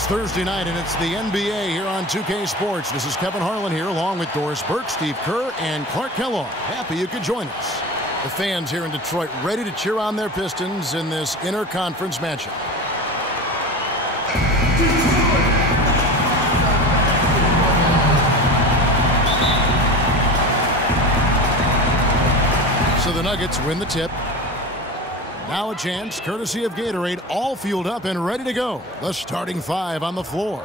It's Thursday night, and it's the NBA here on 2K Sports. This is Kevin Harlan here, along with Doris Burke, Steve Kerr, and Clark Kellogg. Happy you could join us. The fans here in Detroit ready to cheer on their Pistons in this interconference matchup. So the Nuggets win the tip. Now a chance, courtesy of Gatorade, all fueled up and ready to go. The starting five on the floor.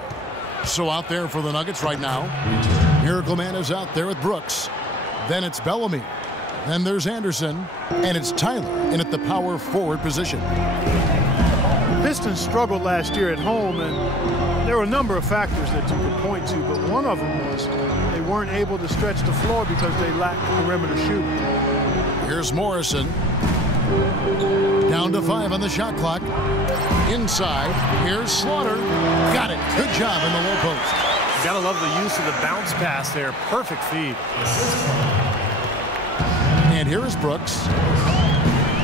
So out there for the Nuggets right now, Miracle Man is out there with Brooks. Then it's Bellamy. Then there's Anderson. And it's Tyler in at the power forward position. Pistons struggled last year at home, and there were a number of factors that you could point to, but one of them was they weren't able to stretch the floor because they lacked perimeter shooting. Here's Morrison. Down to 5 on the shot clock. Inside, here's Slaughter. Got it. Good job in the low post. Gotta love the use of the bounce pass there. Perfect feed. And here is Brooks.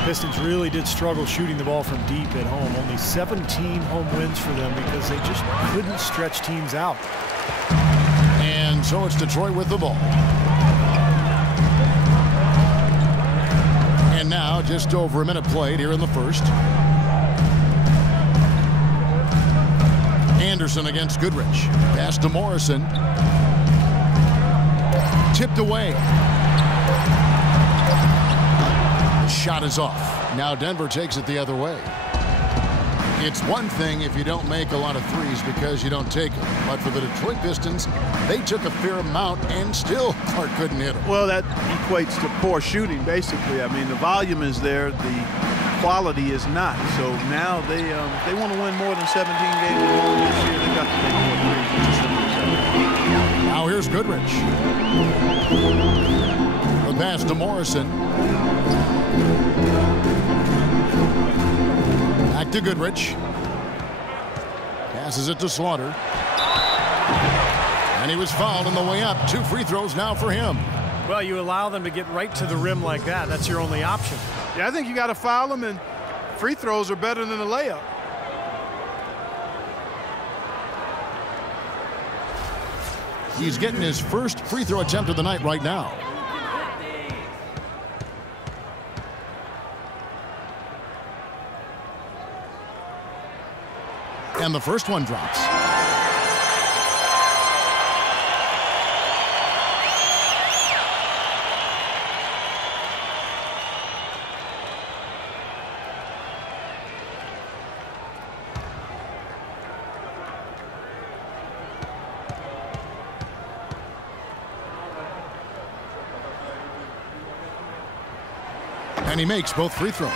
Pistons really did struggle shooting the ball from deep at home. Only 17 home wins for them because they just couldn't stretch teams out. And so it's Detroit with the ball. And now just over a minute played here in the first. Anderson against Goodrich. Pass to Morrison. Tipped away. The shot is off. Now Denver takes it the other way. It's one thing if you don't make a lot of threes because you don't take them. But for the Detroit Pistons, they took a fair amount and still Clark couldn't hit them. Well, that equates to poor shooting, basically. I mean, the volume is there, the quality is not. So now they want to win more than 17 games this year. They got to make more threes. Now here's Goodrich. The pass to Morrison. Back to Goodrich. Passes it to Slaughter. And he was fouled on the way up. 2 free throws now for him. Well, you allow them to get right to the rim like that. That's your only option. Yeah, I think you got to foul them, and free throws are better than a layup. He's getting his first free throw attempt of the night right now. And the first one drops. And he makes both free throws.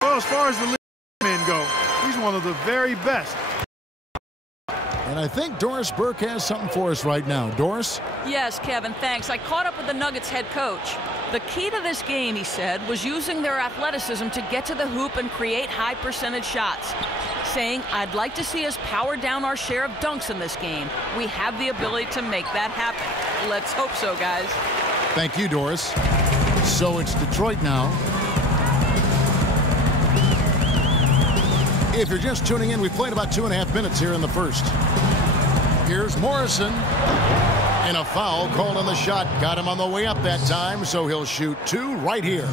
Well, as far as the league men go, he's one of the very best. And I think Doris Burke has something for us right now. Doris? Yes, Kevin, thanks. I caught up with the Nuggets head coach. The key to this game, he said, was using their athleticism to get to the hoop and create high percentage shots. Saying, I'd like to see us power down our share of dunks in this game. We have the ability to make that happen. Let's hope so, guys. Thank you, Doris. So it's Detroit now. If you're just tuning in, we played about 2.5 minutes here in the first. Here's Morrison. And a foul called on the shot. Got him on the way up that time, so he'll shoot 2 right here.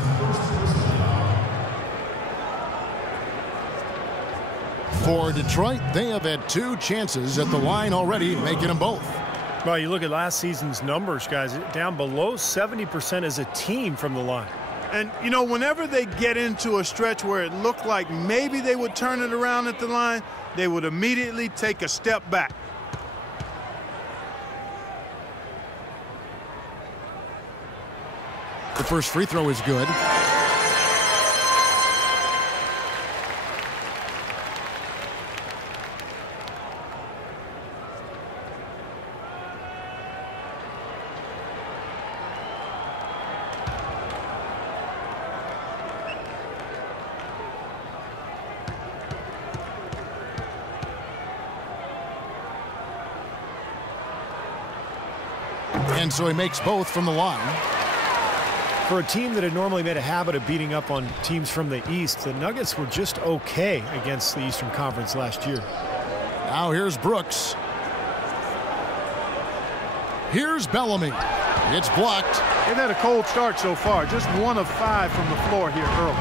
For Detroit, they have had 2 chances at the line already, making them both. Well, you look at last season's numbers, guys, down below 70% as a team from the line. And, you know, whenever they get into a stretch where it looked like maybe they would turn it around at the line, they would immediately take a step back. The first free throw is good. And so he makes both from the line. For a team that had normally made a habit of beating up on teams from the East, the Nuggets were just okay against the Eastern Conference last year. Now here's Brooks. Here's Bellamy. It's blocked. They've had a cold start so far. Just 1 of 5 from the floor here early.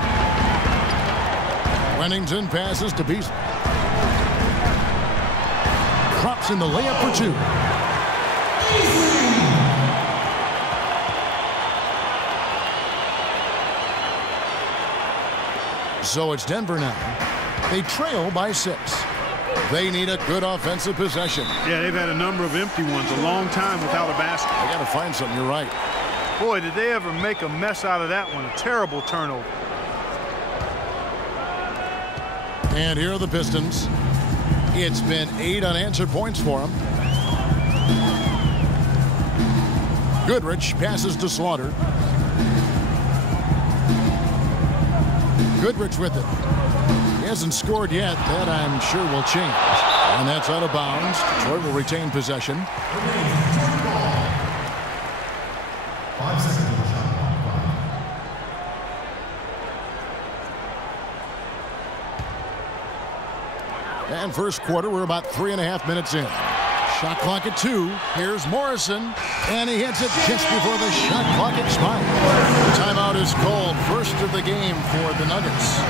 Wennington passes to Beasley. Drops in the layup for 2. So it's Denver now. They trail by 6. They need a good offensive possession. Yeah, they've had a number of empty ones, a long time without a basket. I got to find something. You're right. Boy, did they ever make a mess out of that one. A terrible turnover. And here are the Pistons. It's been 8 unanswered points for them. Goodrich passes to Slaughter. Goodrich with it. He hasn't scored yet. That, I'm sure, will change. And that's out of bounds. Detroit will retain possession. 5 seconds on the shot clock. And first quarter, we're about 3.5 minutes in. Shot clock at 2. Here's Morrison. And he hits it just before the shot clock expires. Timeout is called. First of the game for the Nuggets.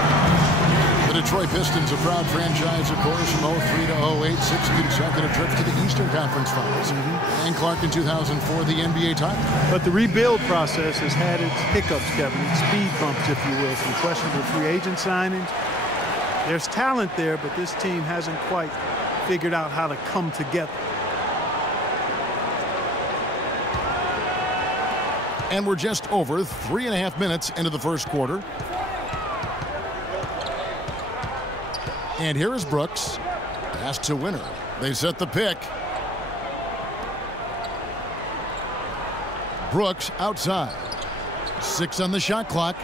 The Detroit Pistons, a proud franchise, of course, from 03 to 08, 6 consecutive trips to the Eastern Conference Finals. And Clark in 2004, the NBA title. But the rebuild process has had its hiccups, Kevin, its speed bumps, if you will, some questionable free agent signings. There's talent there, but this team hasn't quite figured out how to come together. And we're just over 3.5 minutes into the first quarter. And here is Brooks. Pass to Winner. They set the pick. Brooks outside. 6 on the shot clock.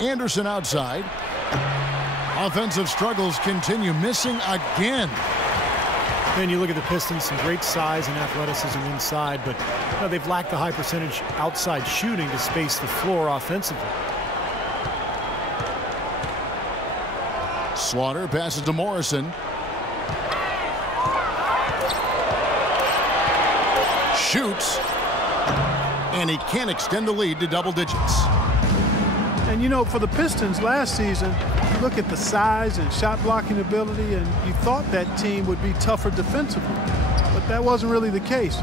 Anderson outside. Offensive struggles continue. Missing again. And you look at the Pistons, some great size and athleticism inside, but they've lacked the high percentage outside shooting to space the floor offensively. Slaughter passes to Morrison. Shoots. And he can't extend the lead to double digits. And, you know, for the Pistons last season, you look at the size and shot blocking ability, and you thought that team would be tougher defensively. But that wasn't really the case.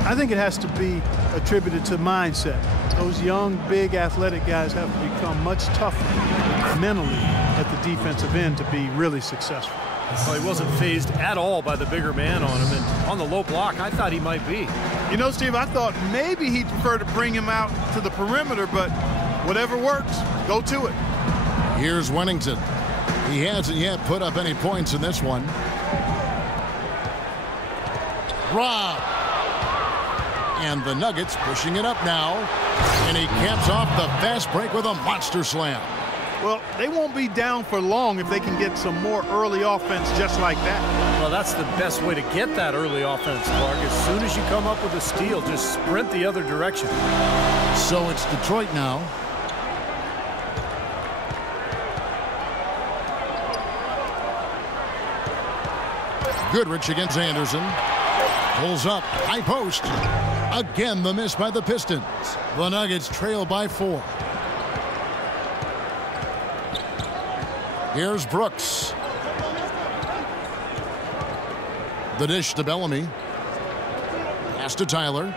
I think it has to be attributed to mindset. Those young, big, athletic guys have to become much tougher mentally at the defensive end to be really successful. Well, he wasn't phased at all by the bigger man on him, and on the low block, I thought he might be. You know, Steve, I thought maybe he'd prefer to bring him out to the perimeter, but whatever works, go to it. Here's Wennington. He hasn't yet put up any points in this one. Rob. And the Nuggets pushing it up now. And he caps off the fast break with a monster slam. Well, they won't be down for long if they can get some more early offense just like that. Well, that's the best way to get that early offense, Clark. As soon as you come up with a steal, just sprint the other direction. So it's Detroit now. Goodrich against Anderson. Pulls up, high post. Again, the miss by the Pistons. The Nuggets trail by 4. Here's Brooks. The dish to Bellamy. Pass to Tyler.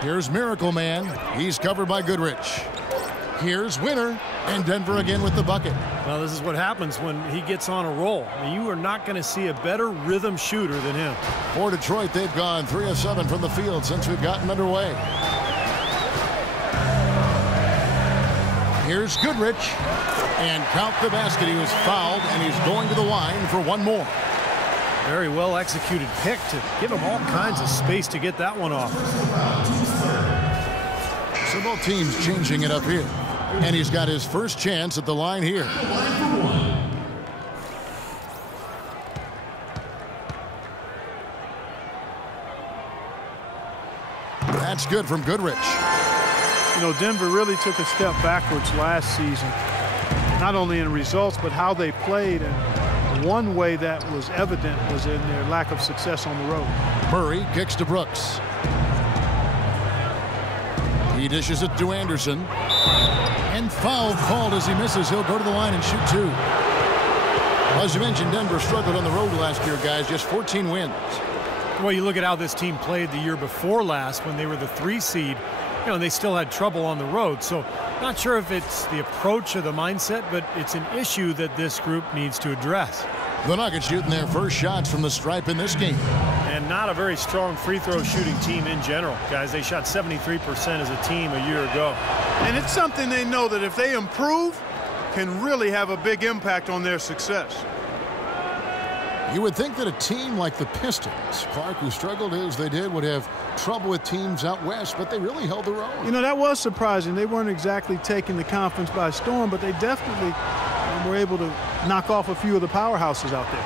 Here's Miracle Man. He's covered by Goodrich. Here's Winner. And Denver again with the bucket. Well, this is what happens when he gets on a roll. I mean, you are not going to see a better rhythm shooter than him. For Detroit, they've gone 3 of 7 from the field since we've gotten underway. Here's Goodrich. And count the basket. He was fouled, and he's going to the line for one more. Very well executed pick to give him all kinds of space to get that one off. So both teams changing it up here. And he's got his first chance at the line here. That's good from Goodrich. You know, Denver really took a step backwards last season, not only in results, but how they played. And one way that was evident was in their lack of success on the road. Murray kicks to Brooks. He dishes it to Anderson. And foul called as he misses. He'll go to the line and shoot 2. As you mentioned, Denver struggled on the road last year, guys. Just 14 wins. Well, you look at how this team played the year before last when they were the 3 seed. You know, they still had trouble on the road. So not sure if it's the approach or the mindset, but it's an issue that this group needs to address. The Nuggets shooting their first shots from the stripe in this game. And not a very strong free throw shooting team in general. Guys, they shot 73% as a team a year ago. And it's something they know that if they improve, can really have a big impact on their success. You would think that a team like the Pistons, Clark, who struggled as they did, would have trouble with teams out west, but they really held their own. You know, that was surprising. They weren't exactly taking the conference by storm, but they definitely were able to knock off a few of the powerhouses out there.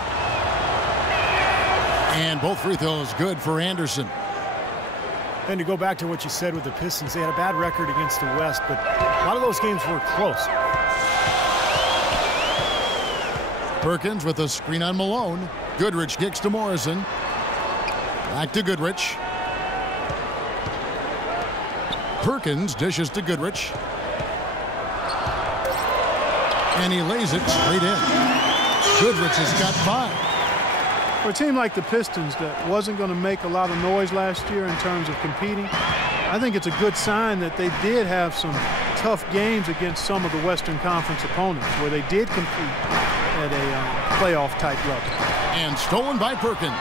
And both free throws good for Anderson. And to go back to what you said with the Pistons, they had a bad record against the West, but a lot of those games were close. Perkins with a screen on Malone. Goodrich kicks to Morrison. Back to Goodrich. Perkins dishes to Goodrich. And he lays it straight in. Goodrich has got 5. For a team like the Pistons that wasn't going to make a lot of noise last year in terms of competing, I think it's a good sign that they did have some tough games against some of the Western Conference opponents where they did compete at a playoff-type level. And stolen by Perkins.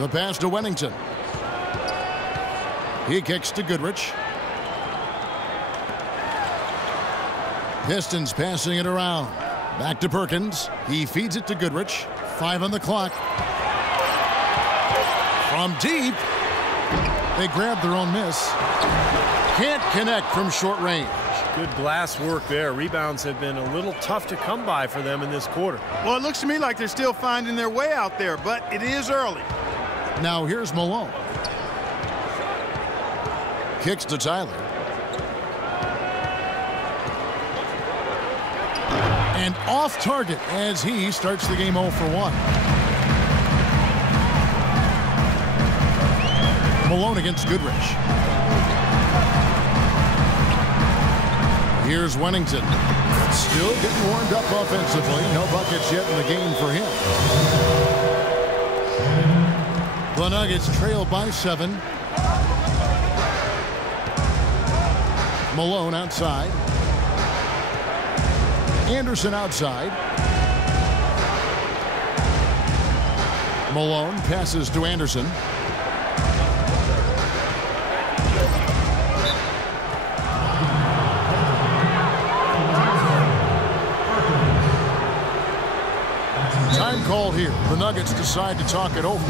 The pass to Wennington. He kicks to Goodrich. Pistons passing it around. Back to Perkins. He feeds it to Goodrich. 5 on the clock. From deep. They grab their own miss. Can't connect from short range. Good glass work there. Rebounds have been a little tough to come by for them in this quarter. Well, it looks to me like they're still finding their way out there, but it is early. Now here's Malone. Kicks to Tyler. And off target as he starts the game 0 for 1. Malone against Goodrich. Here's Wennington. Still getting warmed up offensively. No buckets yet in the game for him. The Nuggets trail by 7. Malone outside. Anderson outside. Malone passes to Anderson. Time called here. The Nuggets decide to talk it over.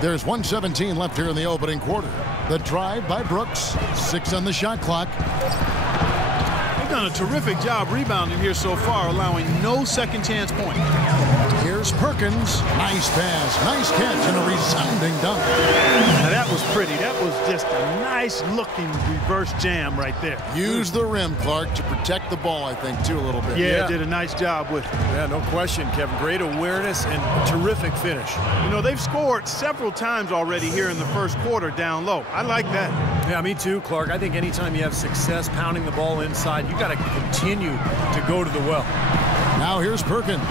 There's 1:17 left here in the opening quarter. The drive by Brooks. 6 on the shot clock. They've done a terrific job rebounding here so far, allowing no second chance point. Here's Perkins. Nice pass. Nice catch and a resounding dunk. Now that was pretty. That was just a nice looking reverse jam right there. Use the rim, Clark, to protect the ball, I think, too, a little bit. Yeah, did a nice job with it. Yeah, no question, Kevin. Great awareness and terrific finish. You know, they've scored several times already here in the first quarter down low. I like that. Yeah, me too, Clark. I think anytime you have success pounding the ball inside, you got to continue to go to the well. Now here's Perkins.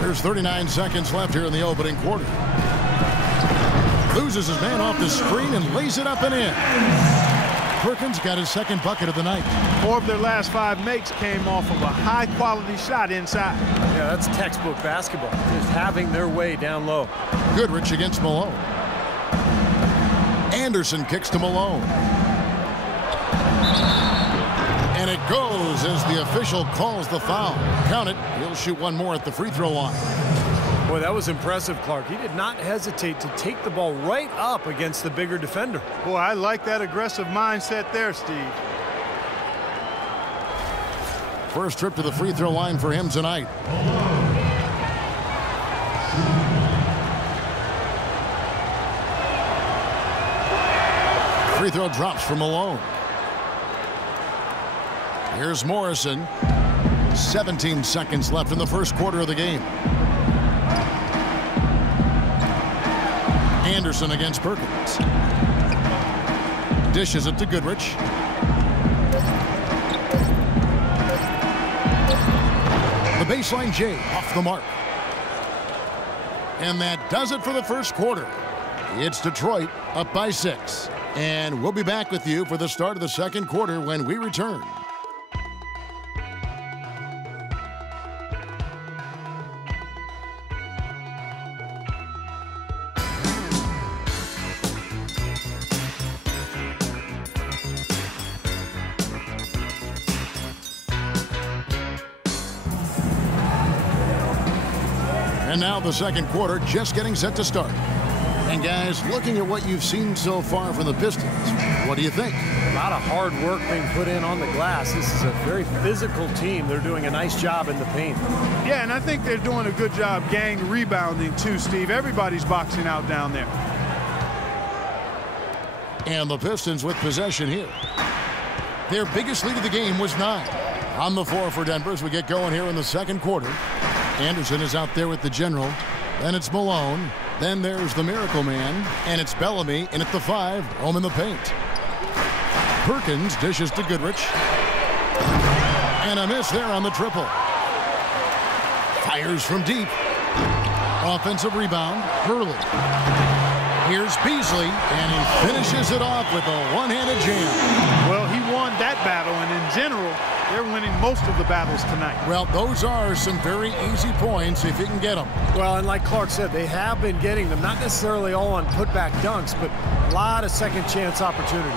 There's 39 seconds left here in the opening quarter. Loses his man off the screen and lays it up and in. Perkins got his second bucket of the night. 4 of their last 5 makes came off of a high-quality shot inside. Yeah, that's textbook basketball. Just having their way down low. Goodrich against Malone. Anderson kicks to Malone. And it goes as the official calls the foul. Count it. He'll shoot one more at the free throw line. Boy, that was impressive, Clark. He did not hesitate to take the ball right up against the bigger defender. Boy, I like that aggressive mindset there, Steve. First trip to the free throw line for him tonight. Free throw drops for Malone. Here's Morrison. 17 seconds left in the first quarter of the game. Anderson against Perkins. Dishes it to Goodrich. The baseline J off the mark. And that does it for the first quarter. It's Detroit up by 6. And we'll be back with you for the start of the second quarter when we return. And now the second quarter just getting set to start. And guys, looking at what you've seen so far from the Pistons, what do you think? A lot of hard work being put in on the glass. This is a very physical team. They're doing a nice job in the paint. Yeah, and I think they're doing a good job gang rebounding too, Steve. Everybody's boxing out down there. And the Pistons with possession here. Their biggest lead of the game was 9. On the floor for Denver as we get going here in the second quarter. Anderson is out there with the general. Then it's Malone. Then there's the Miracle Man. And it's Bellamy in at the 5. Home in the paint. Perkins dishes to Goodrich. And a miss there on the triple. Fires from deep. Offensive rebound. Hurley. Here's Beasley. And he finishes it off with a one-handed jam. Well, he won that battle, and in general, they're winning most of the battles tonight. Well, those are some very easy points if you can get them. Well, and like Clark said, they have been getting them, not necessarily all on putback dunks, but a lot of second chance opportunities.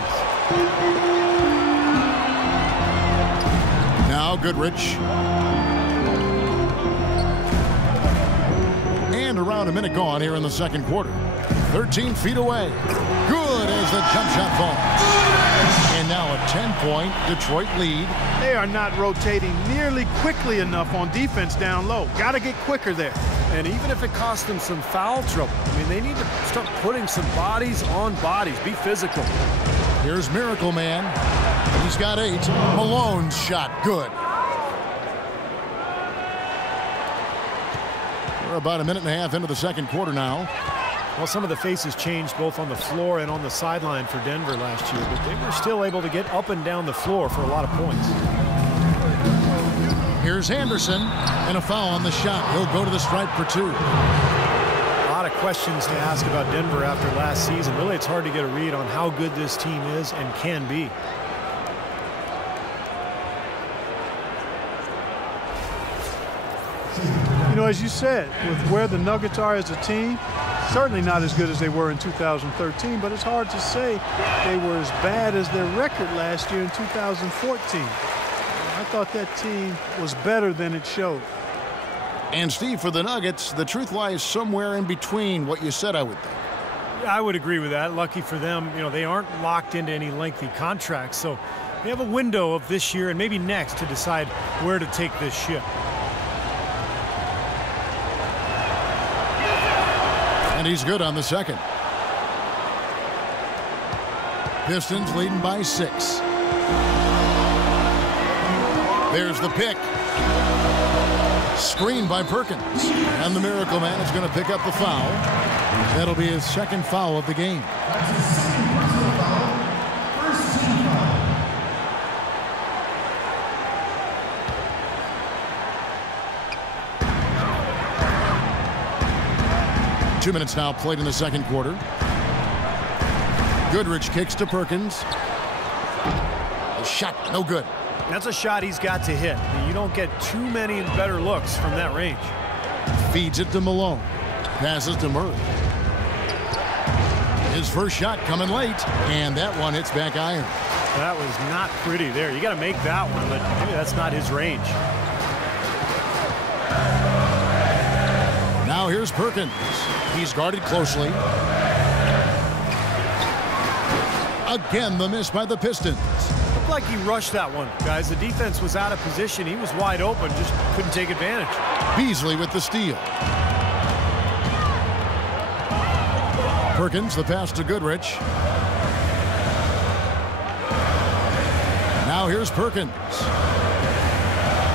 Now Goodrich. And around a minute gone here in the second quarter. 13 feet away. Good as the jump shot falls. And now a 10-point Detroit lead. They are not rotating nearly quickly enough on defense down low. Got to get quicker there. And even if it costs them some foul trouble, I mean, they need to start putting some bodies on bodies. Be physical. Here's Miracle Man. He's got 8. Malone's shot good. We're about a minute and a half into the second quarter now. Well, some of the faces changed both on the floor and on the sideline for Denver last year, but they were still able to get up and down the floor for a lot of points. Here's Anderson, and a foul on the shot. He'll go to the stripe for 2. A lot of questions to ask about Denver after last season. Really, it's hard to get a read on how good this team is and can be. You know, as you said, with where the Nuggets are as a team, certainly not as good as they were in 2013, but it's hard to say they were as bad as their record last year in 2014. I thought that team was better than it showed. And Steve, for the Nuggets, the truth lies somewhere in between what you said, I would think. I would agree with that. Lucky for them, you know, they aren't locked into any lengthy contracts, so they have a window of this year and maybe next to decide where to take this ship. And he's good on the second. Pistons leading by 6. There's the pick. Screened by Perkins. And the Miracle Man is going to pick up the foul. That'll be his second foul of the game. First team foul. 2 minutes now played in the second quarter. Goodrich kicks to Perkins. The shot, no good. That's a shot he's got to hit. You don't get too many better looks from that range. Feeds it to Malone. Passes to Murray. His first shot coming late, and that one hits back iron. That was not pretty there. You got to make that one, but maybe that's not his range. Now here's Perkins. He's guarded closely. Again, the miss by the Pistons. Looked like he rushed that one, guys. The defense was out of position. He was wide open, just couldn't take advantage. Beasley with the steal. Perkins, the pass to Goodrich. Now here's Perkins.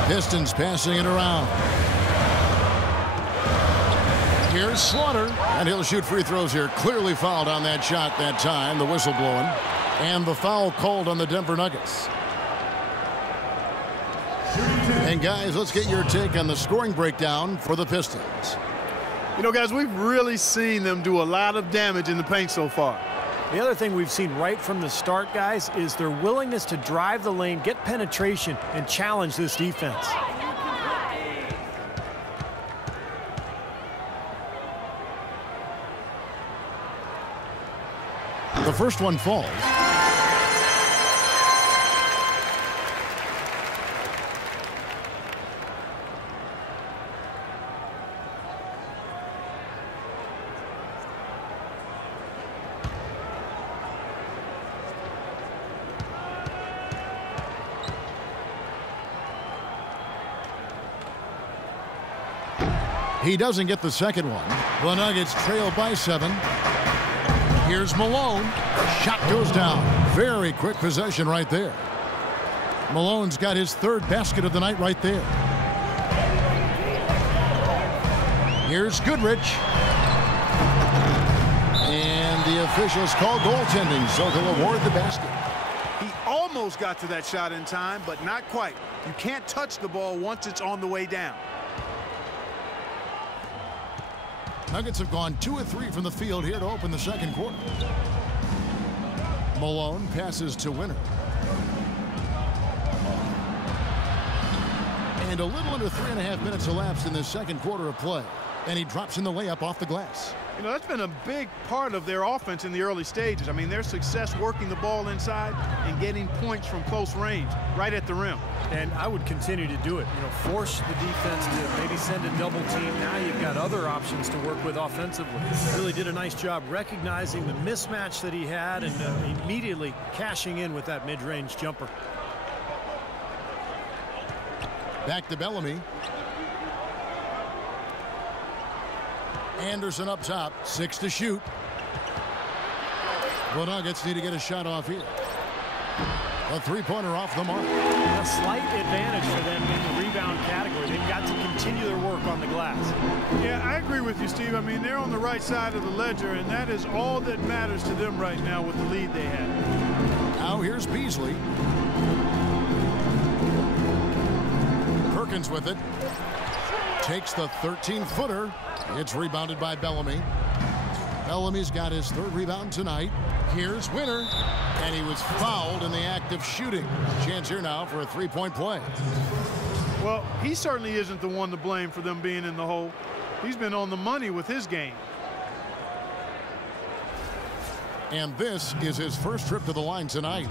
Pistons passing it around. Here's Slaughter, and he'll shoot free throws here. Clearly fouled on that shot that time. The whistle blowing. And the foul called on the Denver Nuggets. And guys, let's get your take on the scoring breakdown for the Pistons. You know, guys, we've really seen them do a lot of damage in the paint so far. The other thing we've seen right from the start, guys, is their willingness to drive the lane, get penetration, and challenge this defense. The first one falls. He doesn't get the second one. The Nuggets trail by 7. Here's Malone. Shot goes down. Very quick possession right there. Malone's got his third basket of the night right there. Here's Goodrich. And the officials call goaltending, so they'll award the basket. He almost got to that shot in time, but not quite. You can't touch the ball once it's on the way down. Nuggets have gone 2 of 3 from the field here to open the second quarter. Malone passes to Winner. And a little under 3.5 minutes elapsed in the second quarter of play. And he drops in the layup off the glass. You know, that's been a big part of their offense in the early stages. I mean, their success working the ball inside and getting points from close range, right at the rim. And I would continue to do it. You know, force the defense to maybe send a double team. Now you've got other options to work with offensively. Really did a nice job recognizing the mismatch that he had and immediately cashing in with that mid-range jumper. Back to Bellamy. Anderson up top, 6 to shoot. The Nuggets need to get a shot off here. A three-pointer off the mark. A slight advantage for them in the rebound category. They've got to continue their work on the glass. Yeah, I agree with you, Steve. I mean, they're on the right side of the ledger, and that is all that matters to them right now with the lead they have. Now here's Beasley. Perkins with it. Takes the 13-footer. It's rebounded by Bellamy. Bellamy's got his third rebound tonight. Here's Winner. And he was fouled in the act of shooting. Chance here now for a three-point play. Well, he certainly isn't the one to blame for them being in the hole. He's been on the money with his game. And this is his first trip to the line tonight.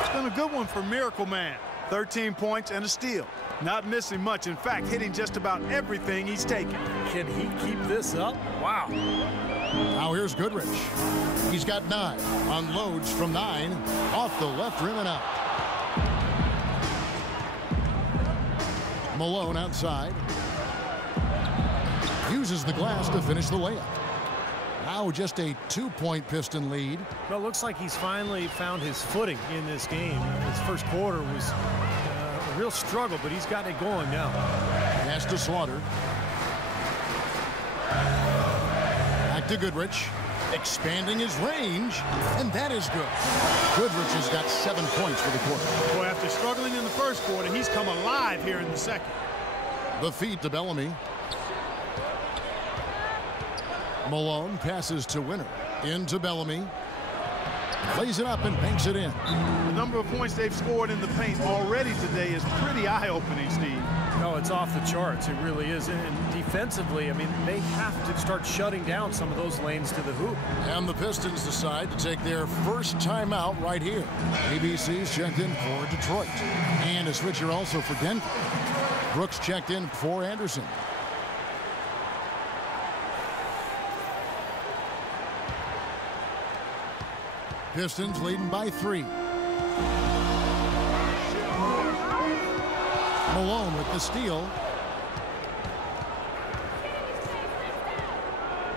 It's been a good one for Miracle Man. 13 points and a steal. Not missing much. In fact, hitting just about everything he's taken. Can he keep this up? Wow. Now here's Goodrich. He's got 9. Unloads from 9. Off the left rim and out. Malone outside. Uses the glass to finish the layup. Now just a 2-point Piston lead. Well, it looks like he's finally found his footing in this game. His first quarter was a real struggle, but he's got it going now. Pass to Slaughter. Back to Goodrich. Expanding his range, and that is good. Goodrich has got 7 points for the quarter. Boy, after struggling in the first quarter, he's come alive here in the second. The feed to Bellamy. Malone passes to Winner. Into Bellamy. Plays it up and banks it in. The number of points they've scored in the paint already today is pretty eye-opening, Steve. No, it's off the charts. It really is. And defensively, I mean, they have to start shutting down some of those lanes to the hoop. And the Pistons decide to take their first timeout right here. ABC's checked in for Detroit. And a switcher also for Denver. Brooks checked in for Anderson. Pistons leading by 3. Malone with the steal.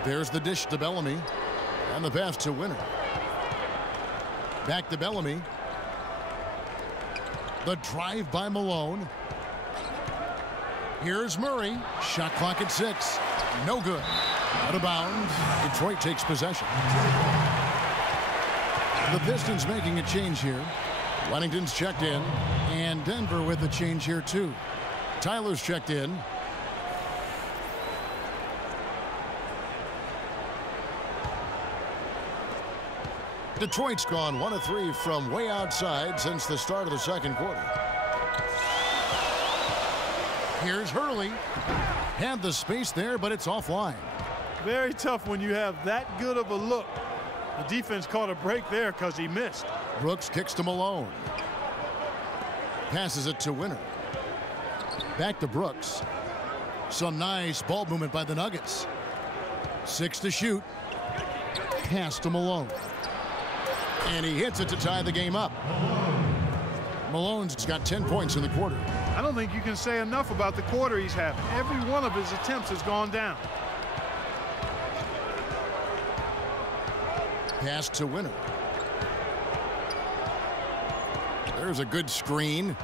There's the dish to Bellamy. And the pass to Winner. Back to Bellamy. The drive by Malone. Here's Murray. Shot clock at 6. No good. Out of bounds. Detroit takes possession. The Pistons making a change here. Wennington's checked in. And Denver with a change here too. Tyler's checked in. Detroit's gone 1 of 3 from way outside since the start of the second quarter. Here's Hurley. Had the space there, but it's offline. Very tough when you have that good of a look. The defense caught a break there because he missed. Brooks kicks to Malone. Passes it to Winner. Back to Brooks. Some nice ball movement by the Nuggets. 6 to shoot. Pass to Malone. And he hits it to tie the game up. Malone's got 10 points in the quarter. I don't think you can say enough about the quarter he's having. Every one of his attempts has gone down. Pass to Winner. There's a good screen.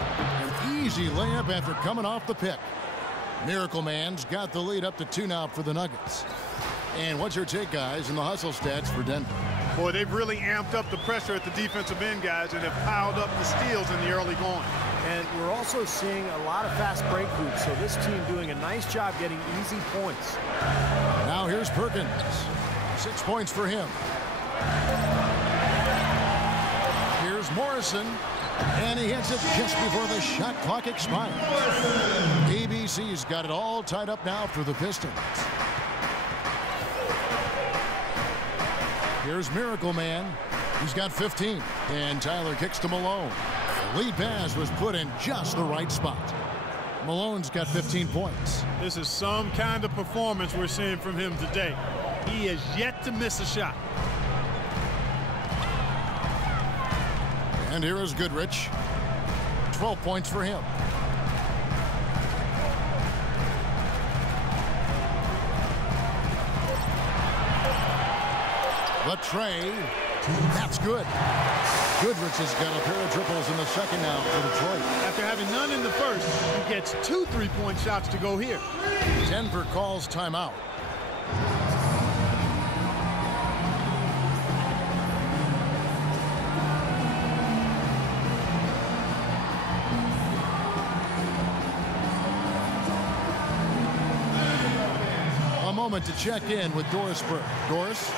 An easy layup after coming off the pick. Miracle Man's got the lead up to 2 now for the Nuggets. And what's your take, guys, in the hustle stats for Denver? Boy, they've really amped up the pressure at the defensive end, guys, and have piled up the steals in the early going. And we're also seeing a lot of fast break hoops, so this team doing a nice job getting easy points. Now here's Perkins. 6 points for him. Here's Morrison. And he hits it just before the shot clock expires. ABC's got it all tied up now for the Pistons. Here's Miracle Man. He's got 15. And Tyler kicks to Malone. The lead pass was put in just the right spot. Malone's got 15 points. This is some kind of performance we're seeing from him today. He has yet to miss a shot. And here is Goodrich. 12 points for him. The tray. That's good. Goodrich has got a pair of triples in the second now for Detroit. After having none in the first, he gets 2 3-point shots to go here. Denver calls timeout. A moment to check in with Doris Burke. Doris?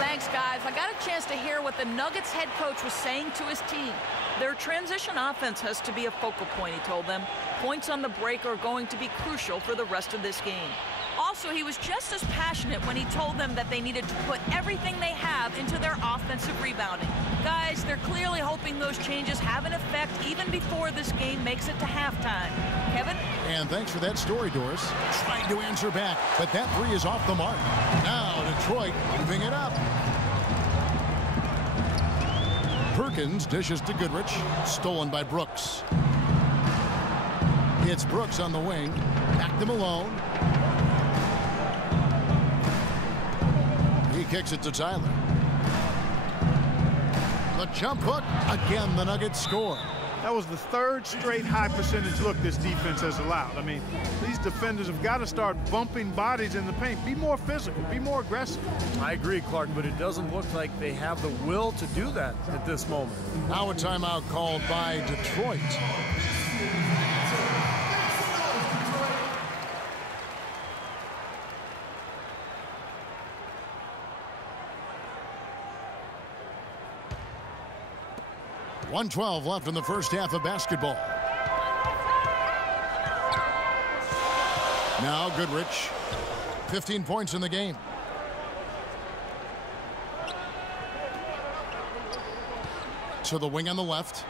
Thanks, guys. I got a chance to hear what the Nuggets head coach was saying to his team. Their transition offense has to be a focal point, he told them. Points on the break are going to be crucial for the rest of this game. Also, he was just as passionate when he told them that they needed to put everything they have into their offensive rebounding. Guys, they're clearly hoping those changes have an effect even before this game makes it to halftime. Kevin? And thanks for that story, Doris. Trying to answer back, but that three is off the mark. Now Detroit moving it up. Perkins dishes to Goodrich. Stolen by Brooks. It's Brooks on the wing. Back to Malone. He kicks it to Tyler. The jump hook. Again, the Nuggets score. That was the third straight high percentage look this defense has allowed. I mean, these defenders have got to start bumping bodies in the paint. Be more physical. Be more aggressive. I agree, Clark, but it doesn't look like they have the will to do that at this moment. Now a timeout called by Detroit. 1:12 left in the first half of basketball. Now Goodrich, 15 points in the game. To the wing on the left.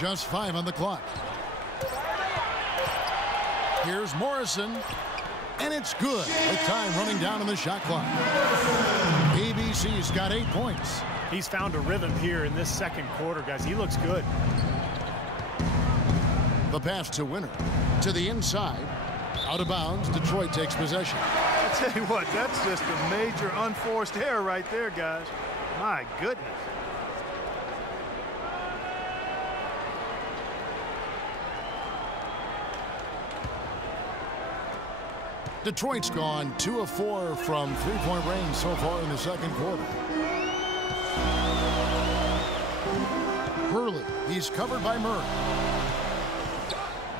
Just 5 on the clock. Here's Morrison, and it's good with time running down on the shot clock. ABC's got 8 points. He's found a rhythm here in this second quarter, guys. He looks good. The pass to Winner. To the inside. Out of bounds. Detroit takes possession. I tell you what, that's just a major unforced error right there, guys. My goodness. Detroit's gone 2 of 4 from three-point range so far in the second quarter. Hurley, he's covered by Murray.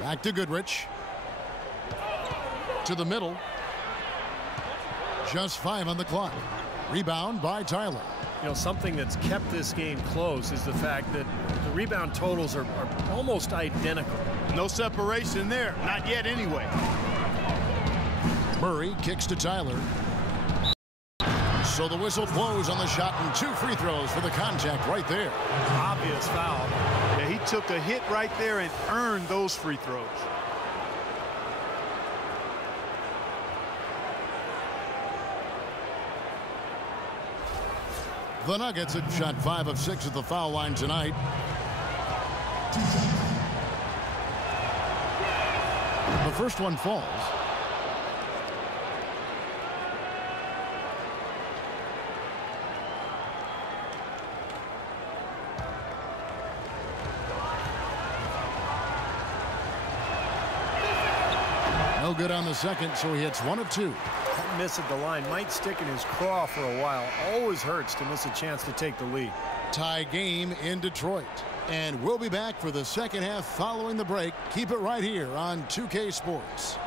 Back to Goodrich. To the middle. Just 5 on the clock. Rebound by Tyler. You know, something that's kept this game close is the fact that the rebound totals are almost identical. No separation there. Not yet anyway. Murray kicks to Tyler. So the whistle blows on the shot and 2 free throws for the contact right there. Obvious foul. Yeah, he took a hit right there and earned those free throws. The Nuggets have shot 5 of 6 at the foul line tonight. The first one falls. No good on the second, so he hits 1 of 2. That miss at the line might stick in his craw for a while. Always hurts to miss a chance to take the lead. Tie game in Detroit. And we'll be back for the second half following the break. Keep it right here on 2K Sports.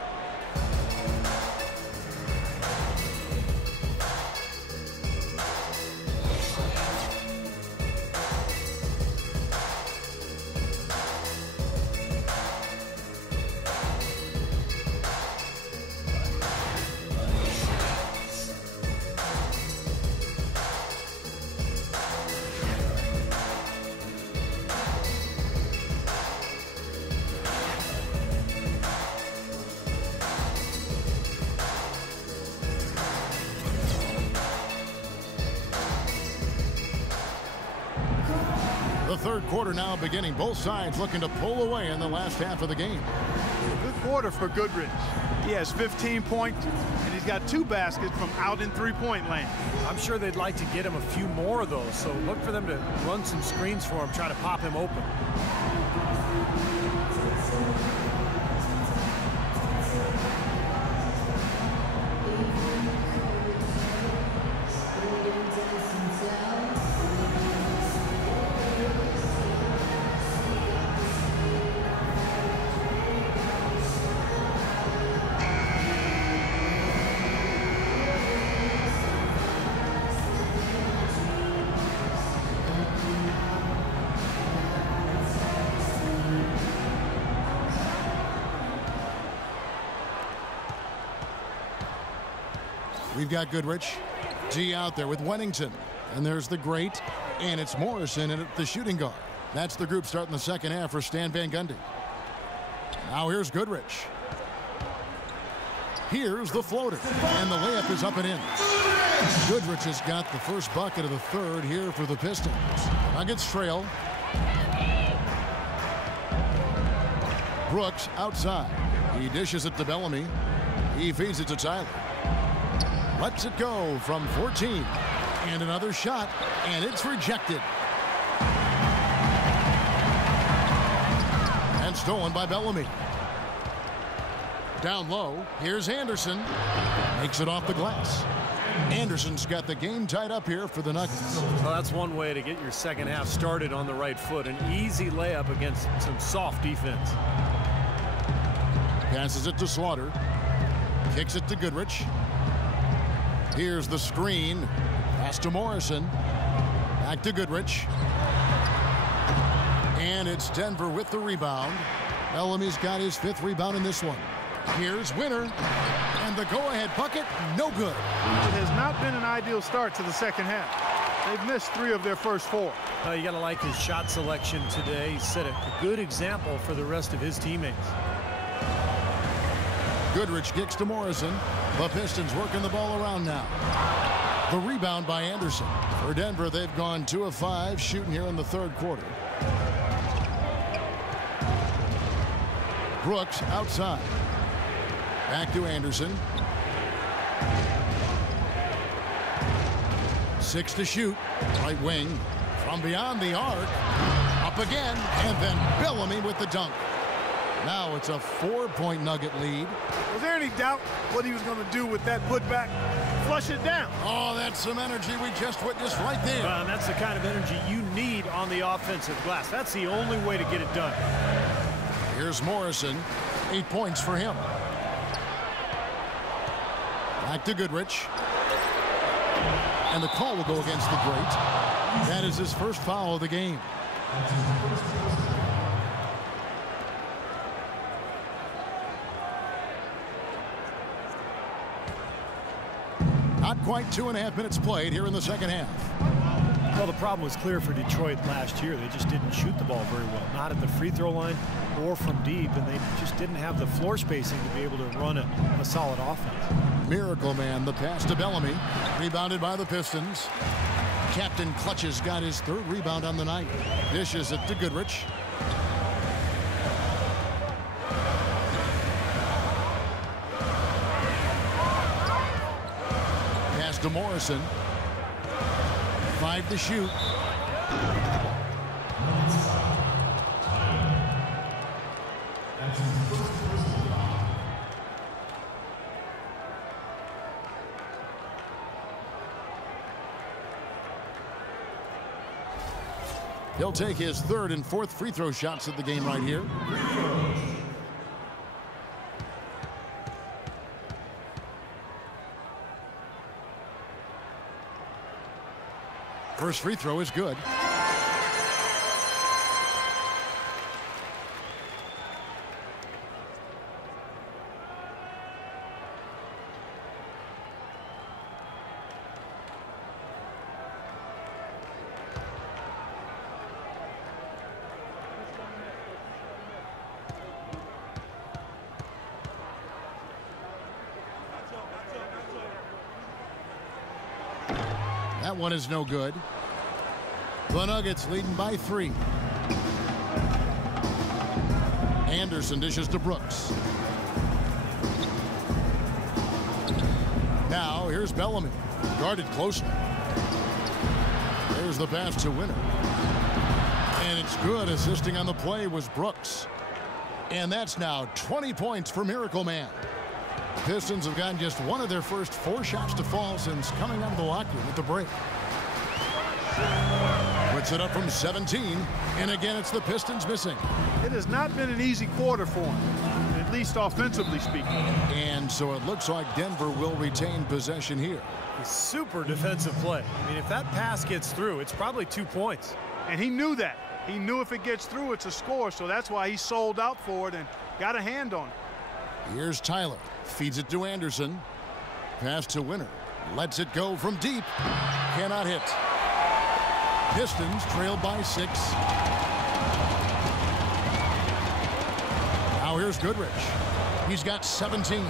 The third quarter now beginning. Both sides looking to pull away in the last half of the game. Good quarter for Goodrich. He has 15 points, and he's got 2 baskets from out in three-point land. I'm sure they'd like to get him a few more of those, so look for them to run some screens for him, try to pop him open. We've got Goodrich. G out there with Wennington. And there's the great. And it's Morrison at the shooting guard. That's the group starting the second half for Stan Van Gundy. Now here's Goodrich. Here's the floater. And the layup is up and in. Goodrich has got the first bucket of the third here for the Pistons. Nuggets trail. Brooks outside. He dishes it to Bellamy. He feeds it to Tyler. Lets it go from 14. And another shot, and it's rejected. And stolen by Bellamy. Down low, here's Anderson. Makes it off the glass. Anderson's got the game tied up here for the Nuggets. Well, that's one way to get your second half started on the right foot. An easy layup against some soft defense. Passes it to Slaughter. Kicks it to Goodrich. Here's the screen. Pass to Morrison. Back to Goodrich. And it's Denver with the rebound. Bellamy's got his 5th rebound in this one. Here's Winner. And the go-ahead bucket, no good. It has not been an ideal start to the second half. They've missed 3 of their first 4. You got to like his shot selection today. He set a good example for the rest of his teammates. Goodrich kicks to Morrison. The Pistons working the ball around now. The rebound by Anderson. For Denver, they've gone 2 of 5 shooting here in the 3rd quarter. Brooks outside. Back to Anderson. 6 to shoot. Right wing. From beyond the arc. Up again. And then Bellamy with the dunk. Now it's a 4-point Nugget lead. Was there any doubt what he was going to do with that putback? Flush it down. Oh, that's some energy we just witnessed right there. And that's the kind of energy you need on the offensive glass. That's the only way to get it done. Here's Morrison. 8 points for him. Back to Goodrich. And the call will go against the Great. That is his first foul of the game. Not quite 2.5 minutes played here in the second half. Well, the problem was clear for Detroit last year. They just didn't shoot the ball very well. Not at the free throw line or from deep, and they just didn't have the floor spacing to be able to run a solid offense. Miracle Man, the pass to Bellamy. Rebounded by the Pistons. Captain Clutches got his 3rd rebound on the night. Dishes it to Goodrich. Pass to Morrison. 5 to shoot. He'll take his 3rd and 4th free throw shots of the game right here. First free throw is good. That one is no good. The Nuggets leading by 3. Anderson dishes to Brooks. Now here's Bellamy. Guarded closely. There's the pass to Winner. And it's good. Assisting on the play was Brooks. And that's now 20 points for Miracle Man. The Pistons have gotten just 1 of their first 4 shots to fall since coming out of the locker room at the break. Puts it up from 17, and again it's the Pistons missing. It has not been an easy quarter for him, at least offensively speaking. And so it looks like Denver will retain possession here. A super defensive play. I mean, if that pass gets through, it's probably 2 points. And he knew that. He knew if it gets through, it's a score, so that's why he sold out for it and got a hand on it. Here's Tyler. Feeds it to Anderson. Pass to Winner. Lets it go from deep. Cannot hit. Pistons trailed by 6. Now here's Goodrich. He's got 17.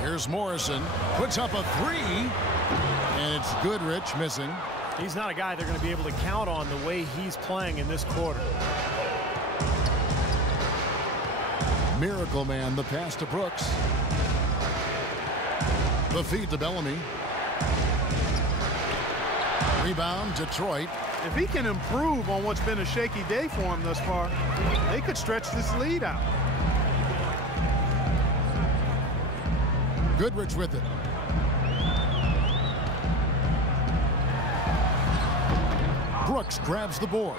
Here's Morrison. Puts up a 3. And it's Goodrich missing. He's not a guy they're going to be able to count on the way he's playing in this quarter. Miracle Man, the pass to Brooks. The feed to Bellamy. Rebound, Detroit. If he can improve on what's been a shaky day for him thus far, they could stretch this lead out. Goodrich with it. Brooks grabs the board.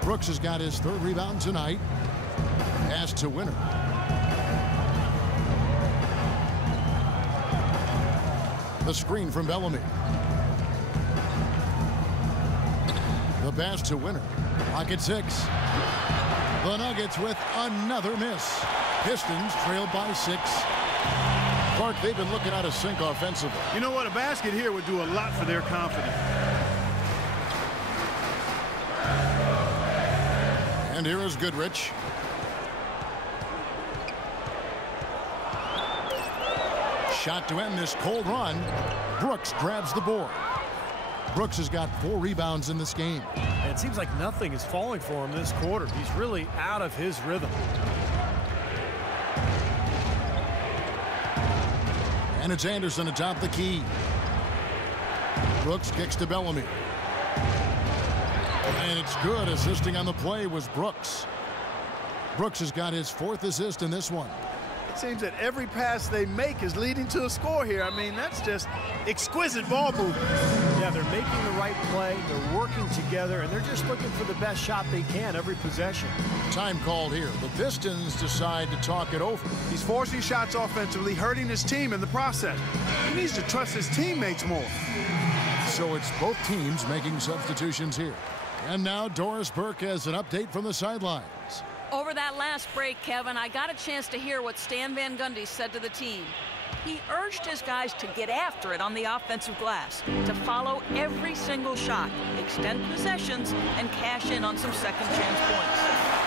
Brooks has got his 3rd rebound tonight. Pass to Winner. The screen from Bellamy. The pass to Winner. Pocket 6. The Nuggets with another miss. Pistons trailed by 6. Clark, they've been looking out of sync offensively. You know what? A basket here would do a lot for their confidence. And here is Goodrich. Shot to end this cold run. Brooks grabs the board. Brooks has got 4 rebounds in this game. And it seems like nothing is falling for him this quarter. He's really out of his rhythm. And it's Anderson atop the key. Brooks kicks to Bellamy. And it's good. Assisting on the play was Brooks. Brooks has got his 4th assist in this one. It seems that every pass they make is leading to a score here. I mean, that's just exquisite ball movement. Yeah, they're making the right play. They're working together, and they're just looking for the best shot they can every possession. Time called here. The Pistons decide to talk it over. He's forcing shots offensively, hurting his team in the process. He needs to trust his teammates more. So it's both teams making substitutions here. And now Doris Burke has an update from the sidelines. Over that last break, Kevin, I got a chance to hear what Stan Van Gundy said to the team. He urged his guys to get after it on the offensive glass, to follow every single shot, extend possessions, and cash in on some second chance points.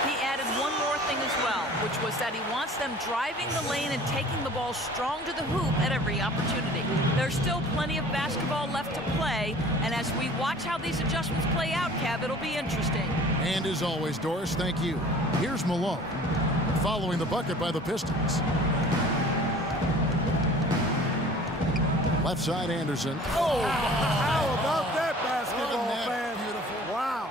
He added one more thing as well, which was that he wants them driving the lane and taking the ball strong to the hoop at every opportunity. There's still plenty of basketball left to play, and as we watch how these adjustments play out, Kev, it'll be interesting. And as always, Doris, thank you. Here's Malone, following the bucket by the Pistons. Left side, Anderson. Oh, how about that basketball, Wasn't that fan? beautiful? Wow.